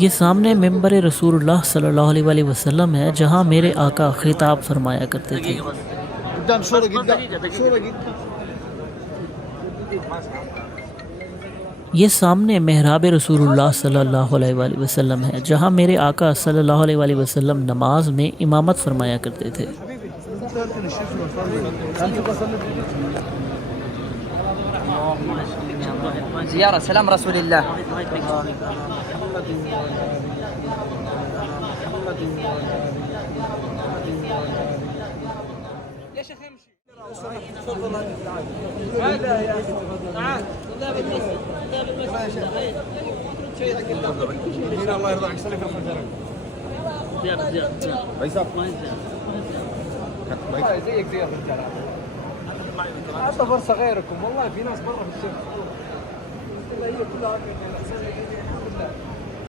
ये सामने मिंबर रसूलुल्लाह सल्लल्लाहु अलैहि वसल्लम है, जहाँ मेरे आका खिताब फरमाया करते थे। قدام صورة قدام صورة قدام ये सामने मेहराब रसूलुल्लाह सल्लल्लाहु अलैहि वसल्लम है, जहाँ मेरे आका सल्लल्लाहु अलैहि वसल्लम नमाज में इमामत फरमाया करते थे। زيارة سلام رسول الله. يا شيخ امشي. هذا يا اخي تعال. الله يرضى عنك سلك الخجرة بيسا زيك زي الرجال حتى فرصة غيركم والله في ناس برا في الشركة والله هي كلها